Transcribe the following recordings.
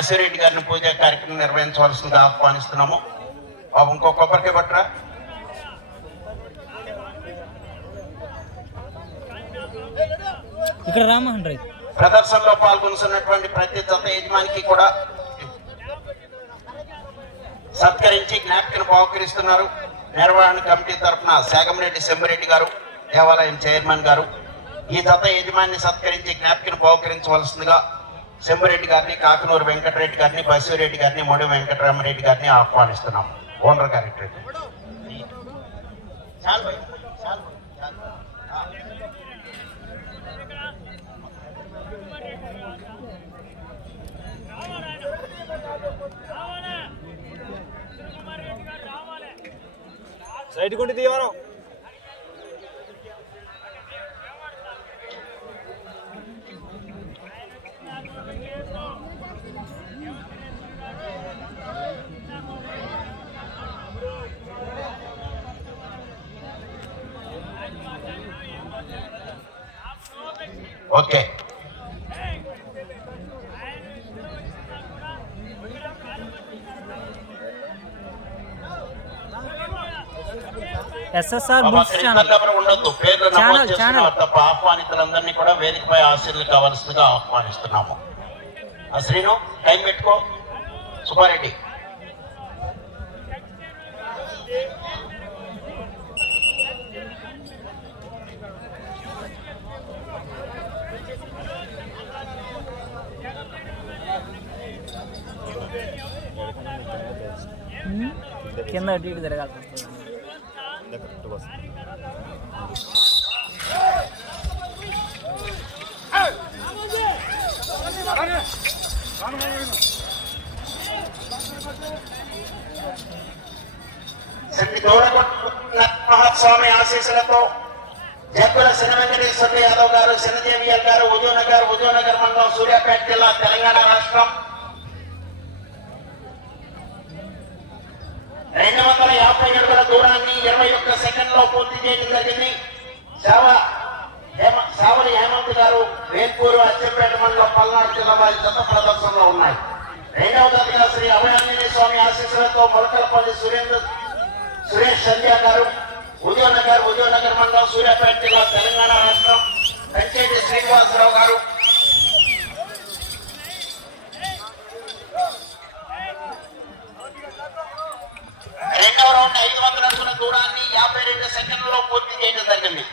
బసిరెడ్డి గారిని పూజా కార్యక్రమం నిర్వహించవలసిందిగా ఆహ్వానిస్తున్నాము. బాబు ఇంకో కొబ్బరికాయ పట్టరా. ఇక్కడ ప్రదర్శనలో పాల్గొనుతున్నటువంటి ప్రతి జత యజమానికి కూడా సత్కరించి జ్ఞాపికను బహుకరిస్తున్నారు. నిర్వహణ కమిటీ తరఫున శాగంరెడ్డి సెంబరెడ్డి గారు దేవాలయం చైర్మన్ గారు ఈ జత యజమాని సత్కరించి జ్ఞాపికను బహుకరించవలసిందిగా సింహరెడ్డి గారిని కాకనూరు వెంకటరెడ్డి గారిని బసిరెడ్డి గారిని మొడి వెంకటరామరెడ్డి గారిని ఆహ్వానిస్తున్నాం. ఓనర్ గారి సైడ్ కొండి తీయమను ఓకే. ఎస్ఎస్ఆర్ ఉండొద్దు. పేర్లు ఛానల్, ఛానల్. తప్ప ఆహ్వానితులందరినీ కూడా వేదికపై ఆశీర్లు కావాల్సిందిగా ఆహ్వానిస్తున్నాము. ఆ శ్రీను టైం పెట్టుకో. సుబ్బారెడ్డి. కింద అటు ఇటు తిరగాల్సి వస్తుంది. శ్రీ గౌరకొండ ఆశీస్సులతో జగ్గుల శని యాదవ్ గారు శనిదేవియల్ గారు ఉదయనగర్ ఉదయనగర్ మండలం సూర్యాపేట జిల్లా తెలంగాణ రాష్ట్రం రెండు వందల యాభై అడుగుల దూరాన్ని ఇరవై ఒక్క సెకండ్లో జరిగింది సేవ హేమ హేమంత్ గారు వేల్పూరు అచ్చంపేట మండలం పల్నాడు జిల్లా వారి జత ప్రదర్శనలో ఉన్నాయి. రెండవ జతగా శ్రీ అభయాంజనేయ స్వామి ఆశీస్సులతో మొలకలపల్లి సురేంద్ర సురేష్ సంధ్య గారు ఉదయనగర్ ఉదయనగర్ మండలం సూర్యాపేట జిల్లా తెలంగాణ రాష్ట్రం కంచేటి శ్రీనివాసరావు గారు రెండు పూర్తి చేయడం జరిగింది.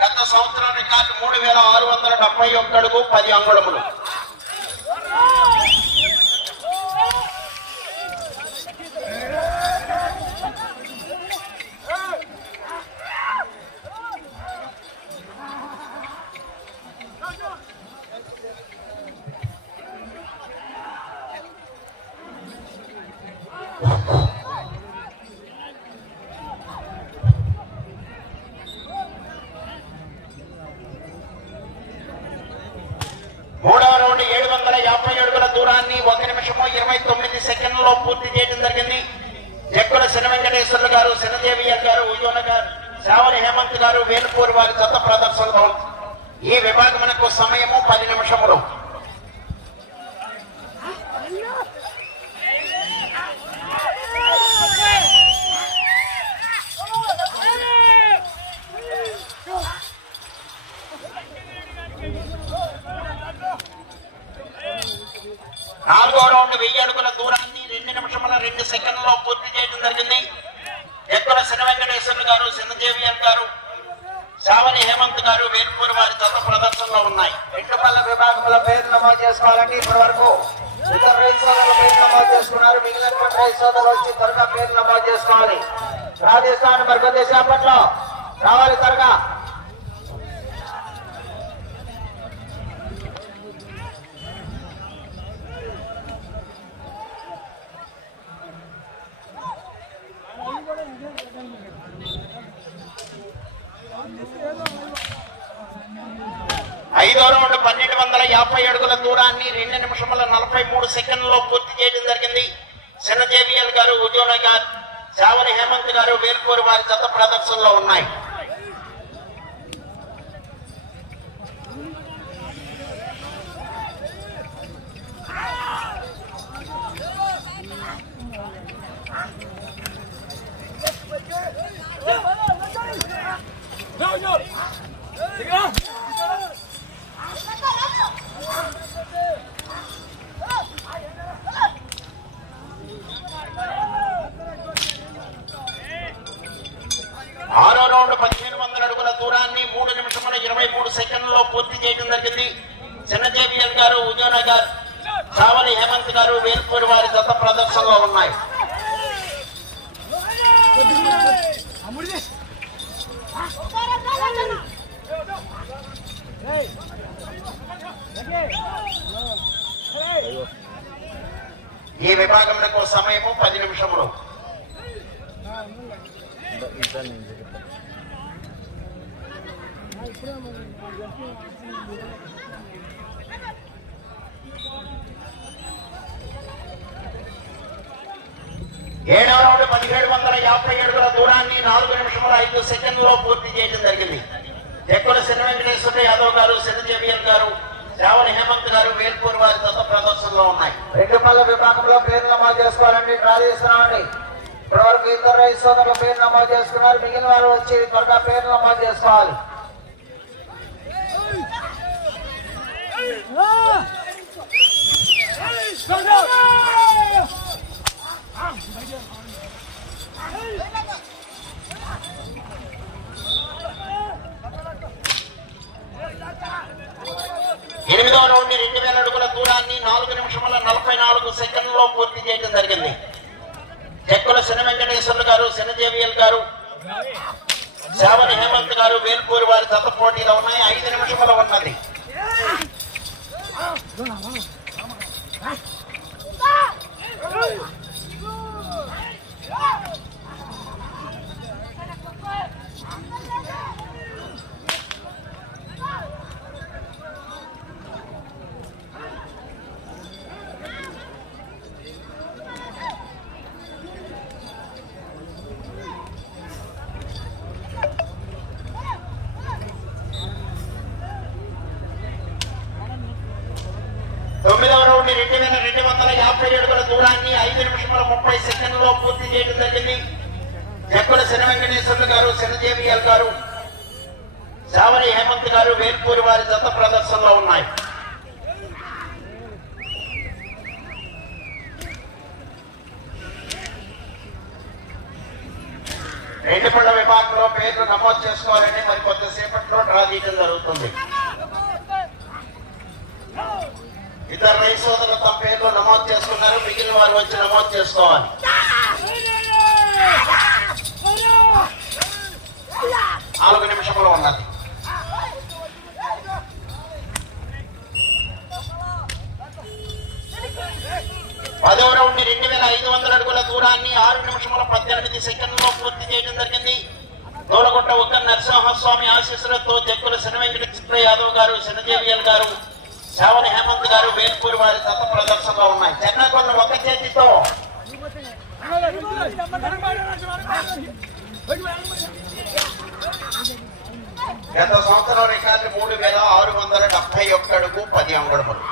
గత సంవత్సరం రికార్డు మూడు వేల ఆరు వందల డెబ్బై ఒక్క అడుగు పది అంగుళములు. మూడవ రౌండ్ ఏడు వందల యాభై అడుగుల దూరాన్ని ఒక నిమిషము ఇరవై తొమ్మిది సెకండ్లలో పూర్తి చేయడం జరిగింది. జక్కుల శని వెంకటేశ్వర్లు గారు శనదేవియర్ గారు ఉయ్యోన గారు శ్రావణ హేమంత్ గారు వేలుపూర్ వారి జత ప్రదర్శనలో. ఈ విభాగమునకు సమయము పది నిమిషములు నాలుగో రౌండ్ వెయ్యి అడుగుల దూరాన్ని రెండు నిమిషముల రెండు సెకండ్లలో పూర్తి చేయడం జరిగింది ఎక్కుల శని వెంకటేశ్వరులు గారు చిన్నదేవియర్ గారు శావని హేమంత్ గారు వేల్పూర్ వారి తత్వ ప్రదర్శనలో ఉన్నాయి. రెండు విభాగముల విభాగంలో పేరు నమోదు చేసుకోవాలంటే ఇప్పటి వరకు ఇతర రైతు సోదరులు పేరు నమోదు చేసుకున్నారు. మిగిలినటువంటి రైతు సోదరులు వచ్చి త్వరగా పేరు నమోదు చేసుకోవాలి. రాజస్థాన్ మరి కొద్దిసేపట్లో రావాలి త్వరగా ఐదో రౌండ్ పన్నెండు వందల యాభై అడుగుల దూరాన్ని రెండు నిమిషముల నలభై మూడు సెకండ్లలో పూర్తి చేయడం జరిగింది. చిన్నదేవియల్ గారు ఉజ్వల గారు శావని హేమంత్ గారు వేల్కూరు వారి జత ప్రదర్శనలో ఉన్నాయి ఆరో రౌండ్ పదిహేను వందల అడుగుల దూరాన్ని మూడు నిమిషముల ఇరవై మూడు సెకండ్లలో పూర్తి చేయడం జరిగింది చిన్నజేవిఎల్ గారు ఉదయనగర్ చావలి హేమంత్ గారు వేల్పూరి వారి గత ప్రదర్శనలో ఉన్నాయి ఈ విభాగంలో సమయము పది నిమిషములు. ఏడవ యాభై అడుగుల దూరాన్ని నాలుగు నిమిషముల ఐదు సెకండ్లో పూర్తి చేయడం జరిగింది. ఎక్కువ శని వెంకటేశ్వర యాదవ్ గారు శనిజేవియన్ గారు శ్రావణి హేమంత్ గారు వేల్పూర్ వారి దత్త ప్రదర్శనలో ఉన్నాయి. రెండు పళ్ళ విభాగంలో పేరు నమోదు చేసుకోవాలండి డ్రా చేస్తున్నామండి ఇప్పటివరకు ఇద్దరు రైతు సోదరులు పేరు నమోదు చేసుకున్నారు. మిగిలిన వారు వచ్చి త్వరగా పేరు నమోదు చేసుకోవాలి ఎనిమిదవ రౌండ్ రెండు వేల అడుగుల దూరాన్ని నాలుగు నిమిషముల నలభై నాలుగు సెకండ్లో పూర్తి చేయడం జరిగింది చెక్కుల శని వెంకటేశ్వర్లు గారు శనిజేవియల్ గారు శ్రావణి హేమంత్ గారు వేల్పూరి వారి దత్త పోటీలో ఉన్నాయి. ఐదు నిమిషంలో ఉన్నది తొమ్మిదవ రౌండ్ రెండు వేల రెండు వందల యాభై అడుగుల దూరాన్ని ఐదు నిమిషముల ముప్పై సెకండ్లో పూర్తి చేయడం జరిగింది. చెక్కుల శని వెంకటేశ్వర్లు గారు శనిదేవియల్ గారు సావరి హేమంత్ గారు వేల్పూరి వారి జత ప్రదర్శనలో ఉన్నాయి. రెండు పళ్ళ విభాగంలో పేర్లు నమోదు చేసుకోవాలని మరి కొంతసేపట్లో డ్రా తీయడం జరుగుతుంది. ఇద్దరు రైతు సోదరులు తమ పేర్లు నమోదు చేసుకున్నారు. మిగిలిన వారు వచ్చి నమోదు చేసుకోవాలి. నాలుగు నిమిషంలో ఉన్నది పదవ రౌండ్ రెండు వేల ఐదు వందల అడుగుల దూరాన్ని ఆరు నిమిషముల పద్దెనిమిది సెకండ్లో పూర్తి చేయడం జరిగింది. దూలగుట్ట ఒక్క నరసింహస్వామి ఆశీస్సులతో జక్కుల శని చిత్ర యాదవ్ గారు శనిజేవియల్ గారు శ్రావణి హేమంత్ గారు వేల్పూరి వారి సత ప్రదర్శనలో ఉన్నాయి. చెన్నకొండ ఒక చేతితో. గత సంవత్సరం రికార్డు మూడు వేల ఆరు వందల డెబ్బై ఒక్క అడుగు పది అంగుళములు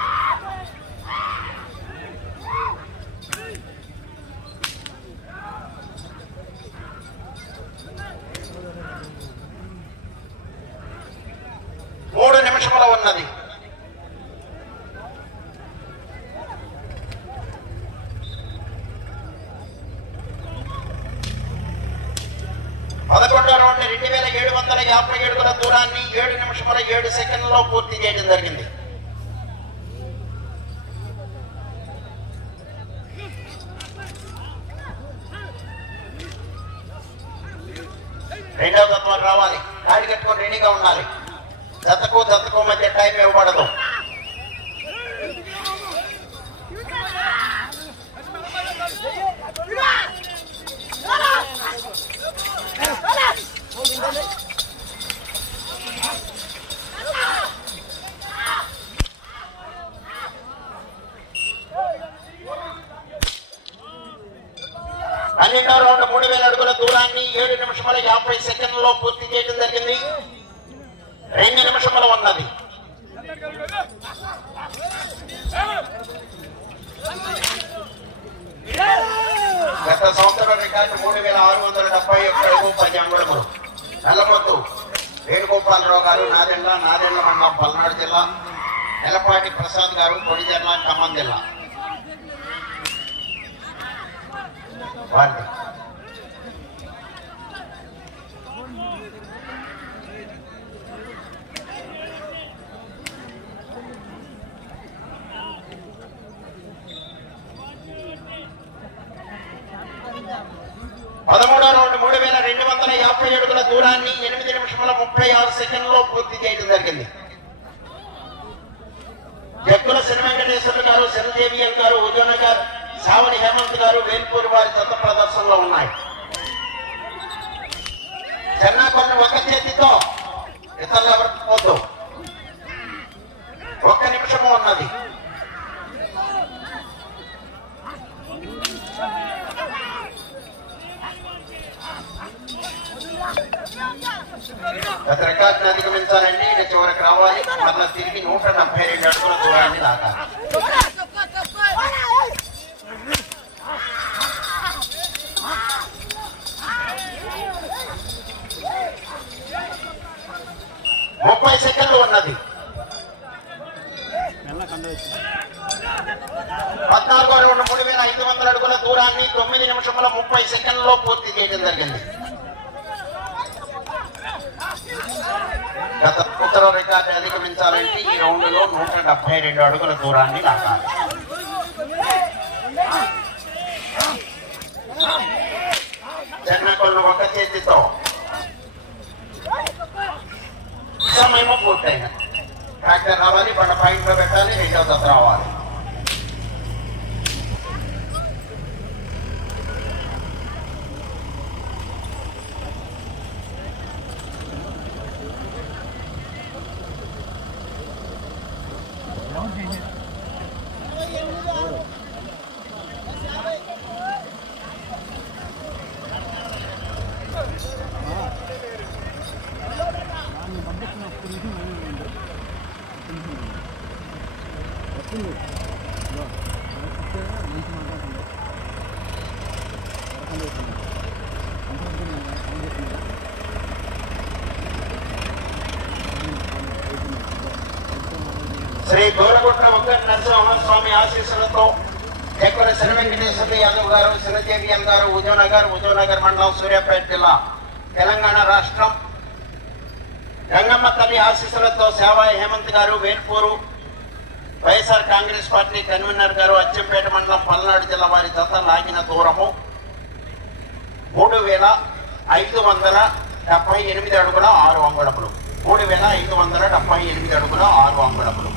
మూడు నిమిషముల ఉన్నది పదకొండో రెండు వేల ఏడు వందల యాభై ఏడుగుల దూరాన్ని ఏడు నిమిషముల ఏడు సెకండ్లో పూర్తి చేయడం జరిగింది. రెండవ తత్వం రావాలి. కాడి కట్టుకొని రెడీగా ఉండాలి. దత్తకు దత్తకు మధ్య టైం ఇవ్వబడదు. నిమిషముల యాభై సెకండ్లలో పూర్తి చేయడం జరిగింది. రెండు నిమిషములు ఉన్నది. గత సంవత్సరం రికార్డు మూడు వేల ఆరు వందల డెబ్బై ఒక్క అడుగు పది వేణుగోపాలరావు గారు నాదెండ్ల నాదెండ్ల మండలం పల్నాడు జిల్లా నెలపాటి ప్రసాద్ గారు కొడిజర్ల ఖమ్మం జిల్లా. వాళ్ళు పదమూడో రౌండ్ మూడు వేల రెండు వందల యాభై అడుగుల దూరాన్ని ఎనిమిది నిమిషముల ముప్పై ఆరు సెకండ్లో పూర్తి చేయడం జరిగింది. జగ్గుల శ్రీ వెంకటేశ్వర గారు చిరంజీవిఎం గారు ఉజ్వల గారు సావని హేమంత్ గారు వేల్పూర్ వారి చెత్త ప్రదర్శనలో ఉన్నాయి. చెన్నాపల్లి ఒక చేతితో ఇతరులు ఎవరికి పోతూ ఒక్క నిమిషము ఉన్నది. గత రికార్డును అధిగమించాలంటే ఈయన చివరికి రావాలి. మళ్ళీ తిరిగి నూట డెబ్బై రెండు అడుగుల దూరాన్ని దాకాలి ముప్పై సెకండ్లు ఉన్నది. పద్నాలుగు రౌండ్ మూడు వేల ఐదు వందల అడుగుల దూరాన్ని తొమ్మిది నిమిషముల ముప్పై సెకండ్లో పూర్తి చేయడం జరిగింది గత ఉత్తర రికార్డు ఈ రౌండ్లో నూట డెబ్బై రెండు అడుగుల దూరాన్ని దాటాలి చెన్నకొల్లు ఒక చేతితో. సమయము పూర్తయిన ట్రాక్టర్ రావాలి బండ పాయింట్లో పెట్టాలి రెండవ దశ రావాలి. శ్రీ గోరగుట్ట వెంకట నరసింహస్వామి ఆశీస్సులతో ఎక్కువ శ్రీ వెంకటేశ్వర యాదవ్ గారు చిరంజీవిఎన్ గారు ఉదయనగర్ ఉదయనగర్ మండలం సూర్యాపేట జిల్లా తెలంగాణ రాష్ట్రం గంగమ్మ తల్లి ఆశీస్సులతో సేవాయి హేమంత్ గారు Velpuru YSR Congress party convener గారు అచ్చంపేట మండలం పల్నాడు జిల్లా వారి జత లాగిన దూరము మూడు వేల ఐదు వందల డెబ్బై ఎనిమిది అడుగుల ఆరు అంగుళములు. మూడు వేల ఐదు వందల డెబ్బై ఎనిమిది అడుగుల ఆరు అంగుళములు.